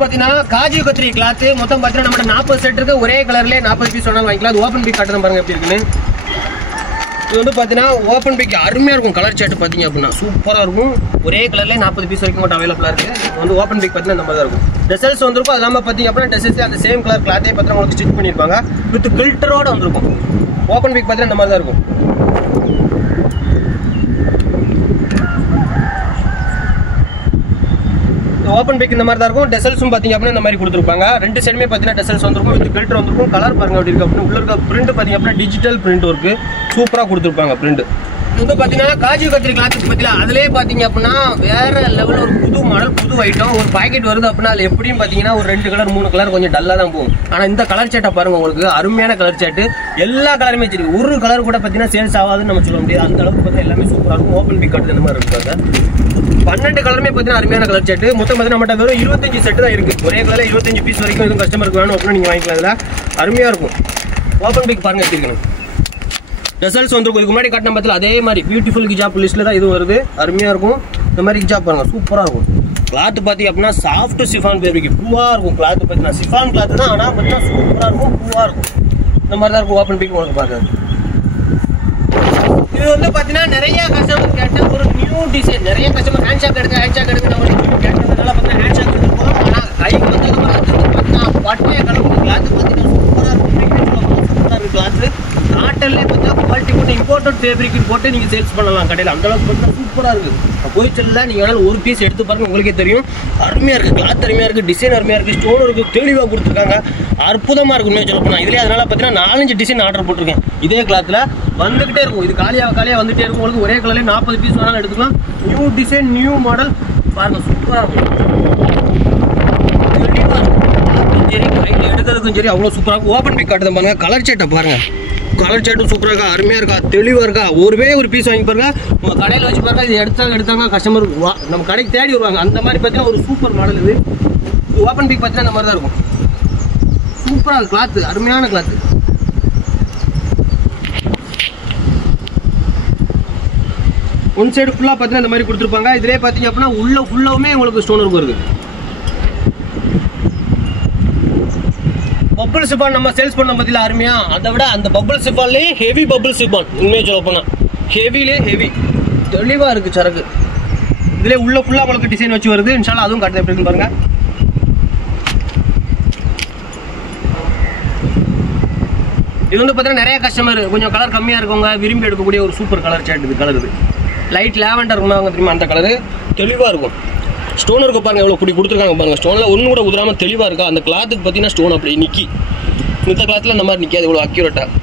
பாத்தீங்கன்னா காஜு கத்திரி கிளாத் மொத்தம் பாத்தீங்கன்னா நம்ம 40 செட் இருக்கு. ஒரே கலர்ல 40 பீஸ் வேணாலும் வாங்கிக்கலாம். அது ஓபன் பிக் காட்டுறேன் பாருங்க எப்படி இருக்குன்னு. இது வந்து பாத்தீங்கன்னா ஓபன் பிக் அருமையா இருக்கும். கலர் சார்ட் பாத்தீங்க அப்படின்னா சூப்பரா இருக்கும். ஒரே கலர்ல 40 பீஸ் வரைக்கும் மட்டும் அவைலபிளா இருக்கு. இது வந்து ஓபன் பிக் பாத்தீங்கன்னா நம்ம தான் இருக்கும். டெசல்ஸ் வந்திருக்கும். அது இல்லாம பாத்தீங்க அப்படின்னா டெசல்ஸ் அந்த சேம் கலர் கிளாத்தே பாத்தீங்கன்னா உங்களுக்கு ஸ்டிச் பண்ணிருப்பாங்க. வித் கில்டரோட வந்திருக்கும். ஓபன் பிக் பாத்தீங்கன்னா நம்ம தான் இருக்கும். ஓபன் பிக் இந்த மாதிரி தான் இருக்கும். டெசல்ஸும் பாத்தீங்க அப்படின்னா இந்த மாதிரி கொடுத்துருப்பாங்க. ரெண்டு சைடுமே பாத்தீங்கன்னா டெசல்ஸ் வந்திருக்கும். வித் கில்டர் வந்திருக்கும். கலர் பாருங்க அப்படி இருக்கு. அப்படின்னு உள்ள இருக்க பிரிண்ட் பாத்தீங்க அப்படின்னா டிஜிட்டல் பிரிண்ட் இருக்கு. சூப்பரா கொடுத்துருப்பாங்க பிரிண்ட். இது வந்து பாத்தீங்கன்னா காஜு கத்திரி கிளாத் பத்தில அதுலயே பாத்தீங்க அப்படின்னா வேற லெவல் ஒரு புது மாடல் புது ஐட்டம். ஒரு பாக்கெட் வருது அப்படின்னா அது எப்படியும் பாத்தீங்கன்னா ஒரு 2 கலர் 3 கலர் கொஞ்சம் டல்லா தான் போகும். ஆனா இந்த கலர் சேட்டை பாருங்க, உங்களுக்கு அருமையான கலர் சேட்டு. எல்லா கலருமே சரி, ஒரு கலர் கூட பாத்தீங்கன்னா சேல்ஸ் ஆகாதுன்னு நம்ம சொல்ல முடியாது. அந்த அளவுக்கு பார்த்தீங்கன்னா எல்லாமே சூப்பரா இருக்கும். ஓபன் பிக் காட்டு இந்த மாதிரி இருக்காங்க. 12 கலருமே பாத்தீங்கன்னா அருமையான கலர் சேட்டு. மொத்தம் பாத்தீங்கன்னா நம்மகிட்ட வெறும் 25 செட் தான் இருக்கு. ஒரே கலர்ல 25 பீஸ் வரைக்கும் எதுவும் கஸ்டமருக்கு வேணும் அப்படின்னா நீங்க வாங்கிக்கலாம். இதுல அருமையா இருக்கும். ஓபன் பிக் பாருங்க எப்படி இருக்கணும். டெசல்ஸ் வந்துருக்கும். இதுக்கு முன்னாடி காட்டின பத்தில அதே மாதிரி பியூட்டிஃபுல் ஹிஜாப் லிஸ்ட்ல தான் இதுவும் வருது. அருமையா இருக்கும். இந்த மாதிரி ஹிஜாப் பாருங்க சூப்பரா இருக்கும். கிளாத் பாத்தீங்க அப்படின்னா சாஃப்ட் சிஃபான் ஃபேப்ரிக் பூவா இருக்கும். கிளாத் பாத்தீங்கன்னா சிஃபான் கிளாத் தான், ஆனா பாத்தீங்கன்னா சூப்பரா இருக்கும். பூவா இருக்கும். இந்த மாதிரி தான் இருக்கும். ஓபன் பிக் உங்களுக்கு பாக்குறது. இது வந்து பாத்தீங்கன்னா நிறைய கஸ்டமர் கேட்ட ஒரு நியூ டிசைன். நிறைய கஸ்டமர் ஹேண்ட் ஷாக் எடுங்க நம்ம கேட்டதுனால பாத்தீங்கன்னா ஹேண்ட் ஷாக் எடுத்துருக்கோம். ஆனா கைக்கு வந்து பாத்தீங்கன்னா பட்டைய கலர் கிளாத் பாத்தீங்கன்னா சூப்பரா இருக்கும். சூப்பரா இருக்கு கிளாத். காட்டன்ல பார்த்தா குவாலிட்டி போட்டு இம்போர்ட்டட் ஃபேப்ரிக் போட்டு நீங்க சேல்ஸ் பண்ணலாம் கடையில். அந்த அளவுக்கு பார்த்தா சூப்பரா இருக்கு. போய்ச்சல்ல நீங்க வேணாலும் ஒரு பீஸ் எடுத்து பாருங்க, உங்களுக்கே தெரியும். அருமையா இருக்கு. கிளாத் அருமையா இருக்கு. டிசைன் அருமையா இருக்கு. ஸ்டோன் இருக்கு. தெளிவா கொடுத்துருக்காங்க. அற்புதமா இருக்கு. உண்மையை சொல்ல போனா இதுலயே அதனால பார்த்தீங்கன்னா 4-5 டிசைன் ஆர்டர் போட்டிருக்கேன். இதே கிளாத்ல வந்துகிட்டே இருக்கும். இது காலியாக வந்துட்டே இருக்கும். உங்களுக்கு ஒரே கலர்ல 40 பீஸ் வேணாலும் எடுத்துக்கலாம். நியூ டிசைன் நியூ மாடல் பாருங்க சூப்பரா இருக்கும். சரி கையில் எடுக்கிறதுக்கும் சரி அவ்வளோ சூப்பராக இருக்கும். ஓப்பன் பிக் காட்டுதான் பாருங்க. கலர் சேட்டை பாருங்க. கலர் சேட்டும் சூப்பராக இருக்கா, அருமையாக இருக்கா, தெளிவாக இருக்கா. ஒரு பீஸ் வாங்கி பாருங்க. உங்கள் கடையில் வச்சு பாருங்க. இது எடுத்தாங்க கஸ்டமர் நம்ம கடைக்கு தேடி வருவாங்க. அந்த மாதிரி பார்த்தீங்கன்னா ஒரு சூப்பர் மாடல் இது. ஓப்பன் பிக் பார்த்தீங்கன்னா இந்த மாதிரி தான் இருக்கும். சூப்பராக இருக்கு. கிளாத்து அருமையான கிளாத்து. ஒன் சைடு ஃபுல்லாக பார்த்தீங்கன்னா இந்த மாதிரி கொடுத்துருப்பாங்க. இதிலே பார்த்தீங்க அப்படின்னா உள்ள ஃபுல்லாவுமே உங்களுக்கு ஸ்டோன் ஒர்க் வருது. பபிள் சிப்பான் நம்ம சேல்ஸ் பண்ண பத்தில அருமையா. அதை விட அந்த பபிள் சிப்பான்லேயே ஹெவி பபிள் சிப்பான். உண்மையை சொல்ல போனா ஹெவிலே ஹெவி தெளிவா இருக்கு சரக்கு. இதுல உள்ள ஃபுல்லா உங்களுக்கு டிசைன் வச்சு வருது. இன்ஷால்லா அதுவும் காட்டுது எப்படி பாருங்க. இது வந்து பார்த்தீங்கன்னா நிறைய கஸ்டமர் கொஞ்சம் கலர் கம்மியா இருக்கவங்க விரும்பி எடுக்கக்கூடிய ஒரு சூப்பர் கலர் சேட். இது கலர் இது லைட் லேவண்டர் இருக்குமா தெரியுமா, அந்த கலரு தெளிவா இருக்கும். ஸ்டோன் இருக்க பாருங்க எவ்வளோ குடி கொடுத்துருக்காங்க பாருங்க. ஸ்டோனில் ஒன்று கூட உதிராமல் தெளிவாக இருக்கா. அந்த கிளாத்துக்கு பார்த்தீங்கன்னா ஸ்டோன் அப்படி நிற்கி. இந்த கிளாத்தில் இந்த மாதிரி நிற்காது இவ்வளோ அக்யூரேட்டாக.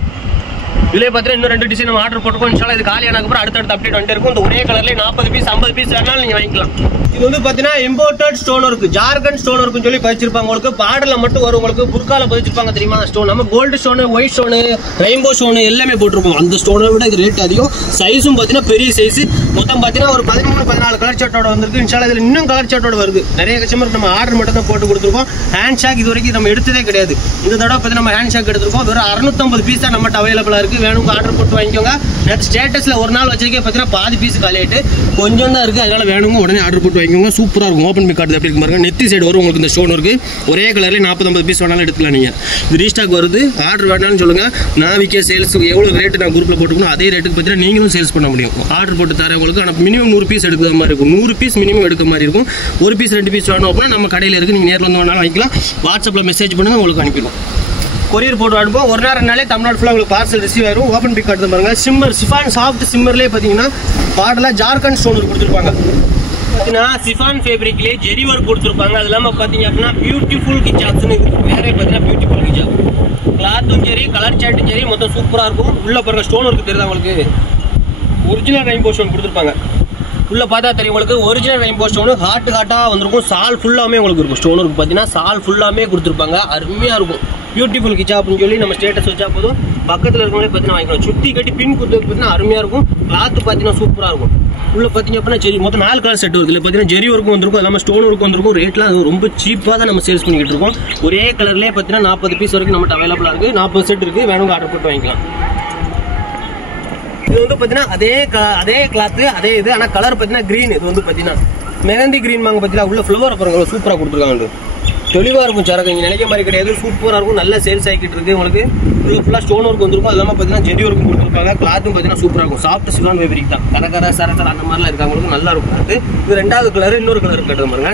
இதுலேயே பார்த்தீங்கன்னா இன்னும் 2 டிசைன் நம்ம ஆர்டர் போட்டுக்கோம். இன்ஷால்லா இது காலியானதுக்கப்புறம் அடுத்தடுத்து அப்டேட் வந்துட்டு இருக்கும். இந்த ஒரே கலர்லேயே 40 பீஸ் 50 பீஸ் வேணாலும் நீங்கள் வாங்கிக்கலாம். இது வந்து பார்த்தீங்கன்னா இம்போர்ட்டட் ஸ்டோன் இருக்கு. ஜார்க்கண்ட் ஸ்டோன் இருக்குன்னு சொல்லி பதிச்சிருப்பாங்க. உங்களுக்கு பாடலில் மட்டும் வரும். உங்களுக்கு புர்கால பதிச்சிருப்பாங்க தெரியுமா ஸ்டோன். நம்ம gold stone, white stone, rainbow stone எல்லாமே போட்டிருப்போம். அந்த ஸ்டோனை விட இது ரேட் அதிகம். சைஸும் பார்த்தீங்கன்னா பெரிய சைஸ். மொத்தம் பார்த்தீங்கன்னா ஒரு 13-14 கலர் சார்ட்டோட வந்திருக்கு. இன்ஷால்லா இதில் இன்னும் கலர் சார்ட்டோட வருது. நிறைய கஸ்டமருக்கு நம்ம ஆர்டர் மட்டும் தான் போட்டு கொடுத்துருக்கோம். ஹேண்ட் ஷாக் இது வரைக்கும் நம்ம எடுத்ததே கிடையாது. இந்த தடவை பார்த்தீங்கன்னா நம்ம ஹேண்ட் ஷாக் எடுத்துருக்கோம். வெறும் 650 பீஸ் தான் நம்மகிட்ட அவைலபிளாக இருக்குது. வேணுங்க ஆர்டர் போட்டு வாங்கிக்கோங்க. நேற்று ஸ்டேட்டஸில் ஒரு நாள் வச்சிருக்கே பார்த்தீங்கன்னா பாதி பீஸ் காலி ஆகிட்டு கொஞ்சம் தான் இருக்குது. அதனால் வேணுங்க உடனே ஆர்டர் போட்டு வாங்கிக்கோங்க. சூப்பராக இருக்கும். ஓப்பன் பிக் கார்டு எப்படி இருக்கு பாருங்க. நெத்தி சைடு வரும் உங்களுக்கு. இந்த ஸ்டோன் இருக்கு. ஒரே கலர்லேயே 40-50 பீஸ் வேணாலும் எடுத்துக்கலாம். நீங்கள் இது ரீஸ்டாக் வருது. ஆர்டர் வேணாலும் சொல்லுங்கள். நான் விற்க சேல்ஸ் எவ்வளோ ரேட்டு நான் குரூப்பில் போட்டுக்கணும் அதே ரேட்டுக்கு பார்த்தீங்கன்னா நீங்களும் சேல்ஸ் பண்ண முடியும். ஆர்டர் போட்டு தரேன் உங்களுக்கு. ஆனால் மினிமம் 100 பீஸ் எடுக்கிற மாதிரி இருக்கும். 100 பீஸ் மினிமம் எடுக்கிற மாதிரி இருக்கும். ஒரு பீஸ் 2 பீஸ் வேணும் அப்படின்னா நம்ம கடையில் இருக்குது. நீங்கள் நேரில் வந்து வேணாலும் வாங்கிக்கலாம். வாட்ஸ்அப்பில் மெசேஜ் பண்ணுங்க, உங்களுக்கு அனுப்பிடுவோம். கொரியர் போட்டு அனுப்புவோம். ஒரு நேரம் நாளே தமிழ்நாடு ஃபுல்லாக உங்களுக்கு பார்சல் ரிசீவ் ஆயிரும். ஓப்பன் பிக் கார்டு பாருங்க. சிம்மர் சிஃபான் சாஃப்ட் சிம்மர்லேயே பார்த்தீங்கன்னா பாடலாம் ஜார்க்கண்ட் ஸ்டோன் கொடுத்துருப்பாங்க. பார்த்தீங்கன்னா சிஃபான் ஃபேப்ரிக்லேயே ஜெரி ஒர்க் கொடுத்துருப்பாங்க. அது இல்லாமல் பார்த்தீங்க அப்படின்னா பியூட்டிஃபுல் ஹிஜாப்ஸ்னு வேற பார்த்தீங்கன்னா பியூட்டிஃபுல் ஹிஜாப். கிளாத்தும் சரி கலர் சார்ட்டும் சரி மொத்தம் சூப்பராக இருக்கும். உள்ள பாருங்க ஸ்டோன் ஒர்க் தெரியுதா உங்களுக்கு. ஒரிஜினல் ரெயின்போ ஸ்டோன் கொடுத்துருப்பாங்க. உள்ள பார்த்தா தெரியும் உங்களுக்கு. ஒரிஜினல் ரெயின்போ ஸ்டோனு ஹாட்டாக வந்திருக்கும். சால் ஃபுல்லாமே உங்களுக்கு இருக்கும். ஸ்டோன் ஒர்க் பார்த்தீங்கன்னா சால் ஃபுல்லாமே கொடுத்துருப்பாங்க. அருமையாக இருக்கும். பியூட்டிஃபுல் ஹிஜாப்னு சொல்லி நம்ம ஸ்டேட்டஸ் வச்சா போதும். பக்கத்தில் இருக்கவங்களே பார்த்தீங்கன்னா வாங்கிக்கலாம். சுற்றி கட்டி பின் கொடுத்து பார்த்தீங்கன்னா அருமையாக இருக்கும். கிளாத்து பார்த்தீங்கன்னா சூப்பராக இருக்கும். உள்ள பார்த்தீங்க அப்படின்னா சரி மொத்தம் 4 கலர் செட் வருது. இதில் பார்த்தீங்கன்னா ஜெரி ஒர்க்கும் வந்திருக்கும். அது ஸ்டோன் ஒர்க் வந்திருக்கும். ரேட்லாம் ரொம்ப சீப்பாக தான் நம்ம சேல்ஸ் பண்ணிக்கிட்டு இருக்கோம். ஒரே கலர்லேயே பார்த்தீங்கன்னா 40 பீஸ் வரைக்கும் நம்மகிட்ட அவைலபிளாக இருக்குது. 40 செட் இருக்குது. வேணுங்க ஆர்டர் போட்டு வாங்கிக்கலாம். இது வந்து பார்த்தீங்கன்னா அதே கிளாத்து அதே இது. ஆனால் கலர் பார்த்தீங்கன்னா க்ரீன். இது வந்து பார்த்தீங்கன்னா மெஹந்தி க்ரீன் வாங்க பார்த்தீங்கன்னா உள்ள ஃப்ளவர் பாருங்க சூப்பராக கொடுத்துருக்காங்க. தெளிவாக இருக்கும் சரக்கு. நீங்கள் நினைக்க மாதிரி கிடையாது, சூப்பராக இருக்கும். நல்ல சேல்ஸ் ஆகிட்டு இருக்கு உங்களுக்கு. இது ஃபுல்லாக ஸ்டோன் ஒர்க் வந்துருக்கும். அது இல்லாமல் பார்த்தீங்கன்னா ஜெரி ஒர்க்கும் கொடுத்துருக்காங்க. கிளாத்தும் பார்த்தீங்கன்னா சூப்பராக இருக்கும். சாஃப்ட் சிவான் ஃபேப்ரிக் தான். கர சரசர் அந்த மாதிரிலாம் இருக்காங்களுக்கு நல்லா இருக்கும். இது ரெண்டாவது கலர். இன்னொரு கலர் கட்டுறது பாருங்க.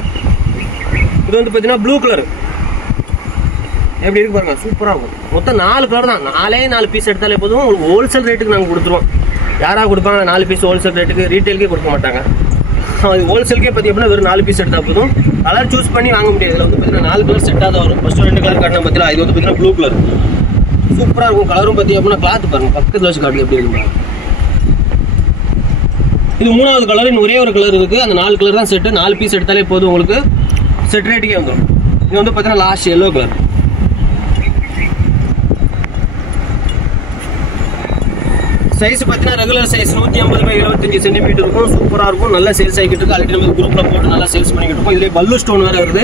இது வந்து பார்த்தீங்கன்னா ப்ளூ கலர் எப்படி இருக்கு பாருங்க, சூப்பராக இருக்கும். மொத்தம் 4 கலர் தான். 4 பீஸ் எடுத்தாலே போதும். உங்களுக்கு ஹோல்சேல் ரேட்டுக்கு நாங்கள் கொடுத்துருவோம். யாராக கொடுப்பாங்க 4 பீஸ் ஹோல்சேல் ரேட்டுக்கு? ரீட்டெயிலுக்கே கொடுக்க மாட்டாங்க. அது ஹோல்சேலுக்கே பார்த்தி அப்படின்னா வெறும் 4 பீஸ் எடுத்தால் போதும். கலர் சூஸ் பண்ணி வாங்க முடியாது. இதில் வந்து பார்த்தீங்கன்னா 4 கலர் செட்டாக தான் வரும். ஃபஸ்ட்டு 2 கலர் காட்டினா பார்த்தீங்கன்னா இது வந்து பார்த்தீங்கன்னா ப்ளூ கலர் சூப்பராக இருக்கும். கலரும் பார்த்தி அப்படின்னா கிளாத் பாருங்க, பக்கத்தில் வச்சு காட்டி எப்படி இருக்கும். இது 3வது கலர். இன்னும் ஒரே ஒரு கலர் இருக்குது. அந்த 4 கலர் தான் செட்டு. 4 பீஸ் எடுத்தாலே போதும் உங்களுக்கு செட் ரேட்டுக்கே வந்துடும். இது வந்து பார்த்தீங்கன்னா லாஸ்ட் எல்லோ கலர். சைஸ் பார்த்தீங்கன்னா ரெகுலர் சைஸ் 150 by 75 சென்டிமீட்டர் இருக்கும். சூப்பராக இருக்கும். நல்லா சேல்ஸ் ஆகிட்டு இருக்கு. ஆல்ரெடி நம்ம குரூப்பில் போட்டு நல்லா சேல்ஸ் பண்ணிக்கிட்டு இருக்கோம். இதிலே பல்லு ஸ்டோன் வேறு வருது.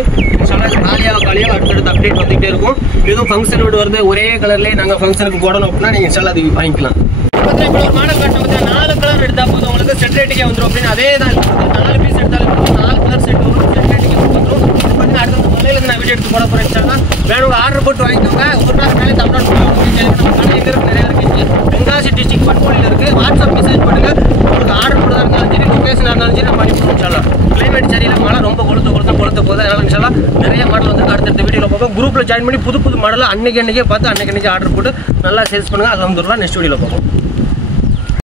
காலியாக அடுத்தடுத்து அப்டேட் வந்துகிட்டே இருக்கும். எதுவும் ஃபங்க்ஷன் வீடு வருது ஒரே கலர்லேயே நாங்கள் ஃபங்க்ஷனுக்கு போடணும் அப்படின்னா நீங்கள் இன்ஷால்லா அது வாங்கிக்கலாம். இப்போ மாடல் காட்டு 4 கலர் எடுத்தால் போதும் உங்களுக்கு செட் ரேட்டுக்கே வந்துடும். அப்படின்னு அதே தான் 4 பீஸ் எடுத்தாலும் 4 கலர் செட் வரும். செட் ரேட்டுக்கே வந்துடும். பார்த்தீங்கன்னா அடுத்த மலையில் நான் வீடியோ எடுத்து போட போகிறேன். இன்ஷால்லா வேணும் ஆர்டர் போட்டு வாங்கிக்கோங்க. ஒரு நாள் மேலே தமிழ்நாடு கடை எங்கே நிறையா இருக்குது. தென்காசி டிஸ்ட்ரிக்ட் பட்கோலியில் இருக்குது. வாட்ஸ்அப் மெசேஜ் பண்ணுங்கள். உங்களுக்கு ஆர்டர் போடுறதா இருந்தாலும் சரி, லொக்கேஷனாக இருந்தாலும் சரி நம்ம அனுப்பிடுவோம். இன்ஷால்லா கிளைமேட் சரியில்லை, மழை ரொம்ப கொளுத்த போகுது. அதனால இன்ஷால்லா நிறைய மாடல் வந்து அடுத்தடுத்த வீடியோவில் பார்ப்போம். குரூப்பில் ஜாயின் பண்ணி புது மாடலை அன்னைக்கு பார்த்து அன்னைக்கு ஆர்டர் போட்டு நல்லா சேல்ஸ் பண்ணுங்கள். அது வந்துடுவா நெக்ஸ்ட் வீடியோவில் பார்ப்போம்.